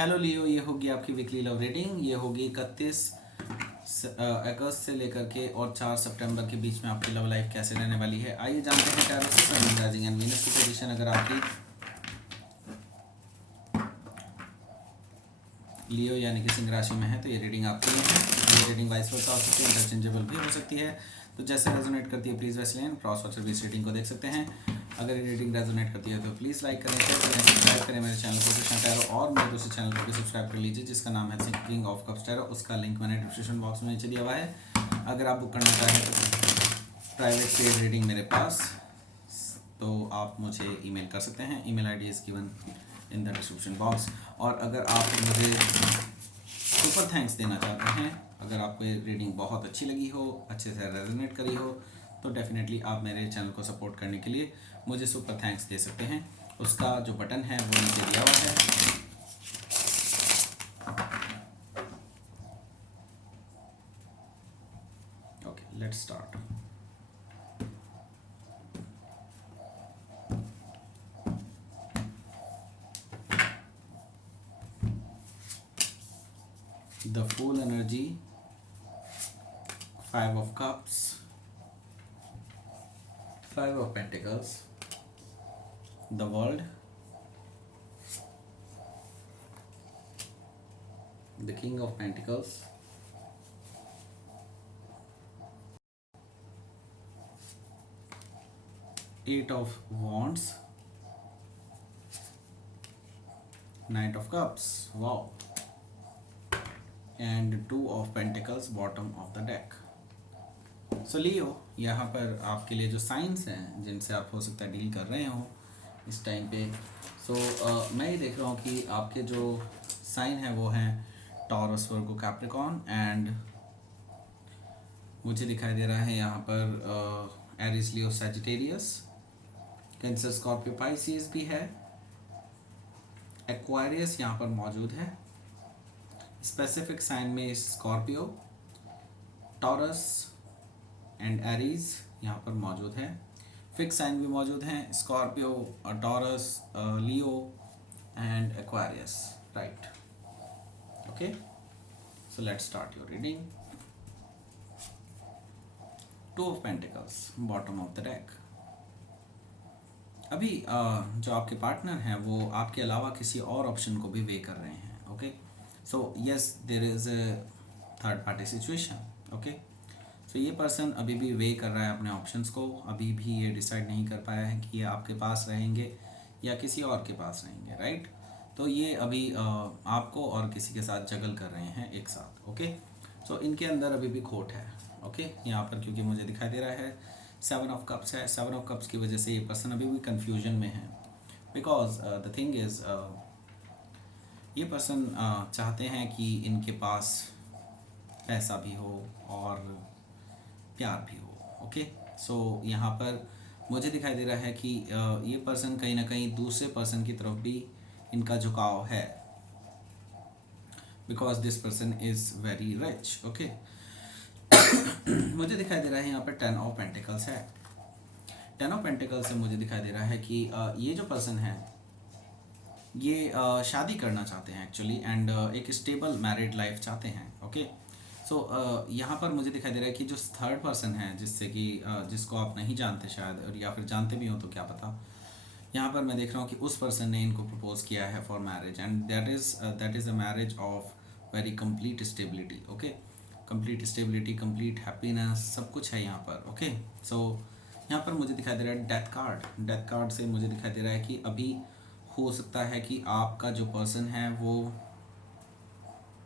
Hello लियो, ये होगी आपकी वीकली लव रीडिंग। ये होगी 31 अगस्त से लेकर के और 4 सितंबर के बीच में आपकी लव लाइफ कैसे रहने वाली है। आइए जानते हैं टैरो से सन, राइजिंग एंड वीनस की पोजीशन। अगर आपकी लियो यानी कि सिंह राशि में है तो ये रीडिंग आपके लिए है। ये रीडिंग वाइस वर्सा हो सकती है, इंटरचेंजेबल भी हो सकती है। तो जैसे रेजोनेट करती है प्लीज़ वैसे लें। क्रॉस वॉचर भी इस रीडिंग को देख सकते हैं। अगर ये रीडिंग रेजोनेट करती है तो प्लीज़ लाइक करें, शेयर करें, सब्सक्राइब करें मेरे चैनल को कृष्णा टैरो, और मेरे दूसरे चैनल को भी सब्सक्राइब कर लीजिए जिसका नाम है किंग ऑफ कप्स टैरो। उसका लिंक मैंने डिस्क्रिप्शन बॉक्स में नीचे दिया हुआ है। अगर आप बुक करना चाहें तो प्राइवेट पेड रीडिंग मेरे पास, तो आप मुझे ईमेल कर सकते हैं। Email ID is given in the description box. और अगर आप मुझे सुपर थैंक्स देना चाहते हैं, अगर आपको ये रीडिंग बहुत अच्छी लगी हो, अच्छे से रेजोनेट करी हो, तो डेफिनेटली आप मेरे चैनल को सपोर्ट करने के लिए मुझे सुपर थैंक्स दे सकते हैं। उसका जो बटन है वो नीचे दिया हुआ है। Okay, let's start. The full energy, 5 of cups, 5 of pentacles, the world, the king of pentacles, 8 of wands, knight of cups, wow, and 2 of pentacles, bottom of the deck. सो लियो, यहाँ पर आपके लिए जो साइंस हैं जिनसे आप हो सकता है डील कर रहे हो इस टाइम पे। मैं ये देख रहा हूँ कि आपके जो साइन है वो हैं टॉरस, वर्गो, कैप्रिकॉर्न, एंड मुझे दिखाई दे रहा है यहाँ पर एरिस, लियो, सैजिटेरियस, कैंसर, स्कॉर्पियो, पाइसिस भी है, एक्वायरियस यहाँ पर मौजूद है। स्पेसिफिक साइन में स्कॉर्पियो, टॉरस एंड एरीज यहाँ पर मौजूद है। फिक्स साइन भी मौजूद हैं, Scorpio, taurus, Leo and एक्वायरियस, right. Okay, so let's start your reading. 2 of Pentacles, bottom of the deck. अभी जो आपके पार्टनर हैं वो आपके अलावा किसी और ऑप्शन को भी वे कर रहे हैं। Okay, so yes, there is a third party situation. Okay, सो ये पर्सन अभी भी वे कर रहा है अपने ऑप्शंस को। अभी भी ये डिसाइड नहीं कर पाया है कि ये आपके पास रहेंगे या किसी और के पास रहेंगे, राइट। तो ये अभी आपको और किसी के साथ जगल कर रहे हैं एक साथ। ओके, सो इनके अंदर अभी भी खोट है। ओके, यहाँ पर क्योंकि मुझे दिखाई दे रहा है 7 of cups है। 7 of cups की वजह से ये पर्सन अभी भी कन्फ्यूजन में है। बिकॉज द थिंग इज़, ये पर्सन चाहते हैं कि इनके पास पैसा भी हो और प्यार भी हो। ओके, सो यहाँ पर मुझे दिखाई दे रहा है कि ये पर्सन कहीं ना कहीं दूसरे पर्सन की तरफ भी इनका झुकाव है, because this person is very rich. Okay, मुझे दिखाई दे रहा है यहाँ पर 10 of Pentacles है। 10 of Pentacles से मुझे दिखाई दे रहा है कि ये जो पर्सन है ये शादी करना चाहते हैं एक्चुअली, एंड एक स्टेबल मैरिड लाइफ चाहते हैं। ओके, सो यहाँ पर मुझे दिखाई दे रहा है कि जो थर्ड पर्सन है जिससे कि जिसको आप नहीं जानते शायद, और या फिर जानते भी हो तो क्या पता, यहाँ पर मैं देख रहा हूँ कि उस पर्सन ने इनको प्रपोज किया है for marriage, and that is a marriage of very complete stability. Okay, complete stability, complete happiness, सब कुछ है यहाँ पर। ओके, सो यहाँ पर मुझे दिखाई दे रहा है डेथ कार्ड। डेथ कार्ड से मुझे दिखाई दे रहा है कि अभी हो सकता है कि आपका जो पर्सन है वो,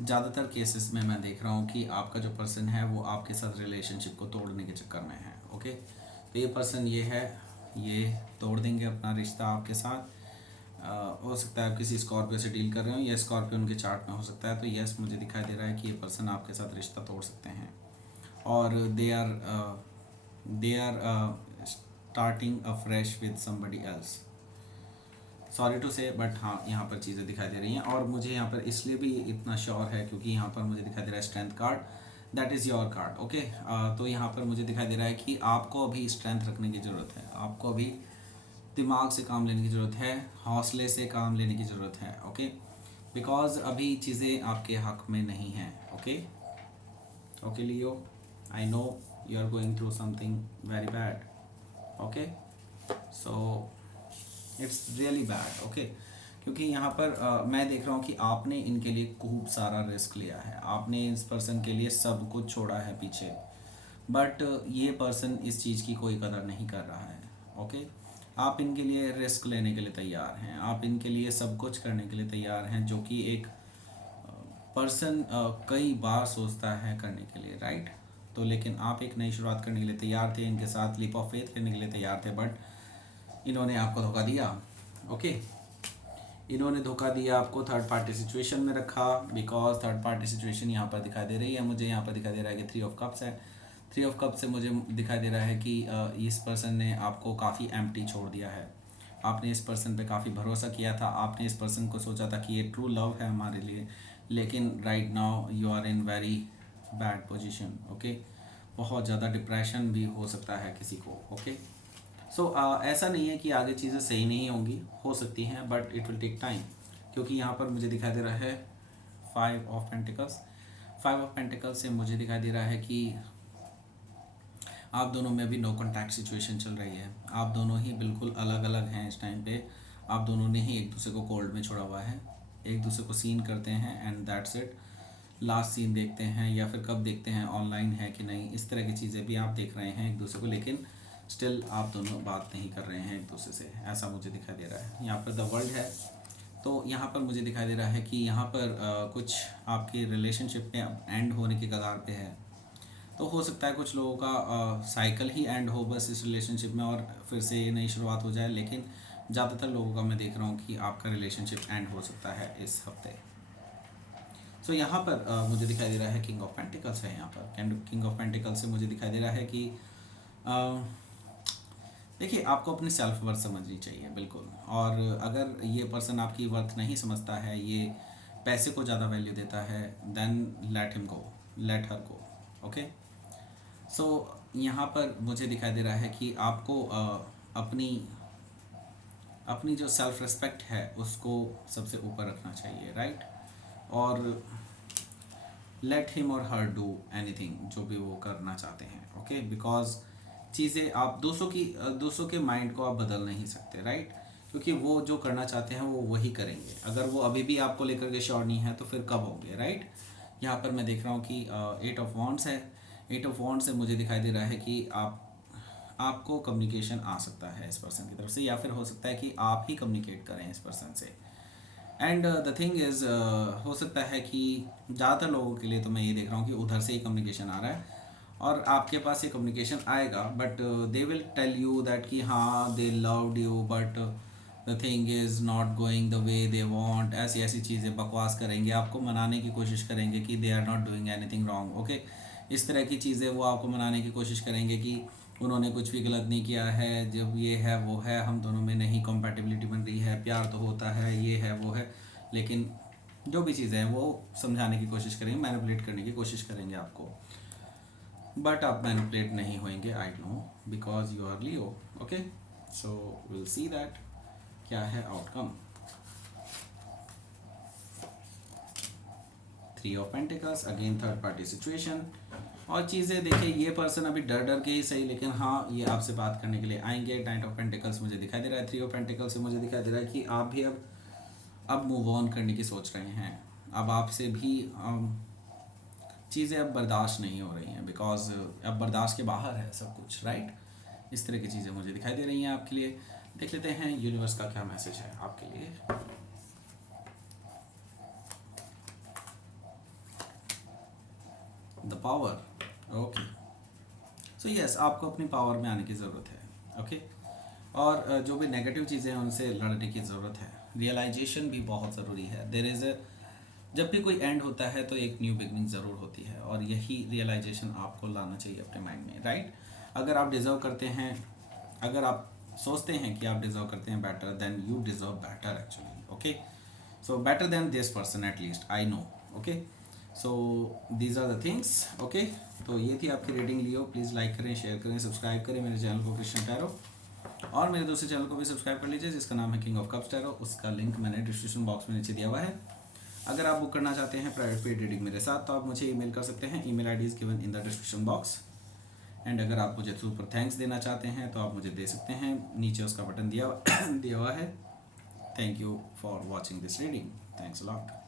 ज़्यादातर केसेस में मैं देख रहा हूँ कि आपका जो पर्सन है वो आपके साथ रिलेशनशिप को तोड़ने के चक्कर में है। ओके, तो ये पर्सन ये है, ये तोड़ देंगे अपना रिश्ता आपके साथ। हो सकता है आप किसी स्कॉर्पियो से डील कर रहे हो या स्कॉर्पियो उनके चार्ट में हो सकता है। तो यस, मुझे दिखाई दे रहा है कि ये पर्सन आपके साथ रिश्ता तोड़ सकते हैं, और they are starting a fresh with somebody else. Sorry to say, but हाँ, यहाँ पर चीज़ें दिखाई दे रही हैं। और मुझे यहाँ पर इसलिए भी इतना श्योर है क्योंकि यहाँ पर मुझे दिखाई दे रहा है strength card, that is your card. Okay, तो यहाँ पर मुझे दिखाई दे रहा है कि आपको अभी स्ट्रेंथ रखने की ज़रूरत है, आपको अभी दिमाग से काम लेने की ज़रूरत है, हौसले से काम लेने की ज़रूरत है। ओके, बिकॉज अभी चीज़ें आपके हक में नहीं हैं. Okay okay Leo, I know you are going through something very bad. Okay so it's really bad. Okay क्योंकि यहाँ पर मैं देख रहा हूँ कि आपने इनके लिए खूब सारा रिस्क लिया है, आपने इस पर्सन के लिए सब कुछ छोड़ा है पीछे, बट ये पर्सन इस चीज़ की कोई कदर नहीं कर रहा है. ओके आप इनके लिए रिस्क लेने के लिए तैयार हैं, आप इनके लिए सब कुछ करने के लिए तैयार हैं, जो कि एक पर्सन कई बार सोचता है करने के लिए, राइट. तो लेकिन आप एक नई शुरुआत करने के लिए तैयार थे, इनके साथ लीप ऑफ फेथ लेने के लिए तैयार थे, बट इन्होंने आपको धोखा दिया. ओके इन्होंने धोखा दिया आपको, थर्ड पार्टी सिचुएशन में रखा. बिकॉज थर्ड पार्टी सिचुएशन यहाँ पर दिखाई दे रही है मुझे, यहाँ पर दिखाई दे रहा है कि 3 ऑफ कप्स है. 3 ऑफ कप से मुझे दिखाई दे रहा है कि इस पर्सन ने आपको काफ़ी एम्प्टी छोड़ दिया है. आपने इस पर्सन पे काफ़ी भरोसा किया था, आपने इस पर्सन को सोचा था कि ये ट्रू लव है हमारे लिए, लेकिन right now you are in very bad position. Okay बहुत ज़्यादा डिप्रेशन भी हो सकता है किसी को. ओके सो ऐसा नहीं है कि आगे चीज़ें सही नहीं होंगी, हो सकती हैं, but it will take time. क्योंकि यहाँ पर मुझे दिखाई दे रहा है 5 ऑफ पेंटिकल्स. 5 ऑफ पेंटिकल्स से मुझे दिखाई दे रहा है कि आप दोनों में भी नो कॉन्टैक्ट सिचुएशन चल रही है. आप दोनों ही बिल्कुल अलग अलग हैं इस टाइम पे. आप दोनों ने ही एक दूसरे को कोल्ड में छोड़ा हुआ है, एक दूसरे को सीन करते हैं and that's it. Last seen देखते हैं या फिर कब देखते हैं, ऑनलाइन है कि नहीं, इस तरह की चीज़ें भी आप देख रहे हैं एक दूसरे को, लेकिन स्टिल आप दोनों बात नहीं कर रहे हैं एक दूसरे से, ऐसा मुझे दिखाई दे रहा है. यहाँ पर द वर्ल्ड है, तो यहाँ पर मुझे दिखाई दे रहा है कि यहाँ पर कुछ आपके रिलेशनशिप में एंड होने की कगार पे है. तो हो सकता है कुछ लोगों का साइकिल ही एंड हो बस इस रिलेशनशिप में और फिर से ये नई शुरुआत हो जाए, लेकिन ज़्यादातर लोगों का मैं देख रहा हूँ कि आपका रिलेशनशिप एंड हो सकता है इस हफ्ते. सो यहाँ पर मुझे दिखाई दे रहा है किंग ऑफ पेंटिकल्स है. यहाँ पर किंग ऑफ पेंटिकल्स से मुझे दिखाई दे रहा है कि देखिए आपको अपनी सेल्फ वर्थ समझनी चाहिए बिल्कुल. और अगर ये पर्सन आपकी वर्थ नहीं समझता है, ये पैसे को ज़्यादा वैल्यू देता है, then let him go, let her गो. ओके सो यहाँ पर मुझे दिखाई दे रहा है कि आपको अपनी अपनी जो सेल्फ रिस्पेक्ट है उसको सबसे ऊपर रखना चाहिए, राइट. और लेट हिम और हर डू एनीथिंग जो भी वो करना चाहते हैं. ओके बिकॉज चीज़ें आप दूसरों के माइंड को आप बदल नहीं सकते, राइट. क्योंकि वो जो करना चाहते हैं वो वही करेंगे. अगर वो अभी भी आपको लेकर के श्योर नहीं है तो फिर कब होंगे, राइट. यहाँ पर मैं देख रहा हूँ कि 8 ऑफ वॉन्ड्स है. 8 ऑफ वॉन्ड्स से मुझे दिखाई दे रहा है कि आपको कम्युनिकेशन आ सकता है इस पर्सन की तरफ से, या फिर हो सकता है कि आप ही कम्युनिकेट करें इस पर्सन से. एंड द थिंग इज़ हो सकता है कि ज़्यादातर लोगों के लिए तो मैं ये देख रहा हूँ कि उधर से ही कम्युनिकेशन आ रहा है और आपके पास ये कम्युनिकेशन आएगा, but they will tell you that कि हाँ they loved you, but the thing is not going the way they want. ऐसी ऐसी चीज़ें बकवास करेंगे, आपको मनाने की कोशिश करेंगे कि they are not doing anything wrong. Okay इस तरह की चीज़ें वो आपको मनाने की कोशिश करेंगे कि उन्होंने कुछ भी गलत नहीं किया है, जब ये है वो है, हम दोनों में नहीं कंपैटिबिलिटी बन रही है, प्यार तो होता है, ये है वो है, लेकिन जो भी चीज़ें हैं वो समझाने की कोशिश करेंगे, मैनिपुलेट करने की कोशिश करेंगे आपको, बट आप मैनिपुलेट नहीं होंगे. I know because you are Leo. Okay so will see that क्या है outcome. 3 of pentacles again third party situation. और चीज़ें देखिए ये पर्सन अभी डर डर के ही सही, लेकिन हाँ ये आपसे बात करने के लिए आएंगे. 9 ऑफ पेंटिकल्स मुझे दिखाई दे रहा है. 3 ऑफ पेंटिकल्स से मुझे दिखाई दे रहा है कि आप भी अब मूव ऑन करने की सोच रहे हैं. अब आपसे भी चीज़ें अब बर्दाश्त नहीं हो रही हैं, बिकॉज अब बर्दाश्त के बाहर है सब कुछ, राइट. इस तरह की चीज़ें मुझे दिखाई दे रही हैं आपके लिए. देख लेते हैं यूनिवर्स का क्या मैसेज है आपके लिए. The power. Okay so yes आपको अपनी पावर में आने की ज़रूरत है. ओके और जो भी नेगेटिव चीज़ें हैं उनसे लड़ने की ज़रूरत है. रियलाइजेशन भी बहुत ज़रूरी है. देयर इज़ जब भी कोई एंड होता है तो एक न्यू बिगनिंग ज़रूर होती है, और यही रियलाइजेशन आपको लाना चाहिए अपने माइंड में, राइट. अगर आप डिज़र्व करते हैं, अगर आप सोचते हैं कि आप डिज़र्व करते हैं better, than you deserve better actually. Okay so better than this person at least I know. Okay so these are the things. Okay तो ये थी आपकी रीडिंग. लियो प्लीज़ लाइक करें, शेयर करें, सब्सक्राइब करें मेरे चैनल को क्रिश्चियन टैरो, और मेरे दूसरे चैनल को भी सब्सक्राइब कर लीजिए जिसका नाम है किंग ऑफ कप्स टैरो. उसका लिंक मैंने डिस्क्रिप्शन बॉक्स में नीचे दिया हुआ है. अगर आप बुक करना चाहते हैं प्राइवेट पेड रीडिंग मेरे साथ तो आप मुझे ईमेल कर सकते हैं, email ID is given in the description box. And अगर आप मुझे सुपर थैंक्स देना चाहते हैं तो आप मुझे दे सकते हैं, नीचे उसका बटन दिया हुआ है। Thank you for watching this reading, thanks a lot.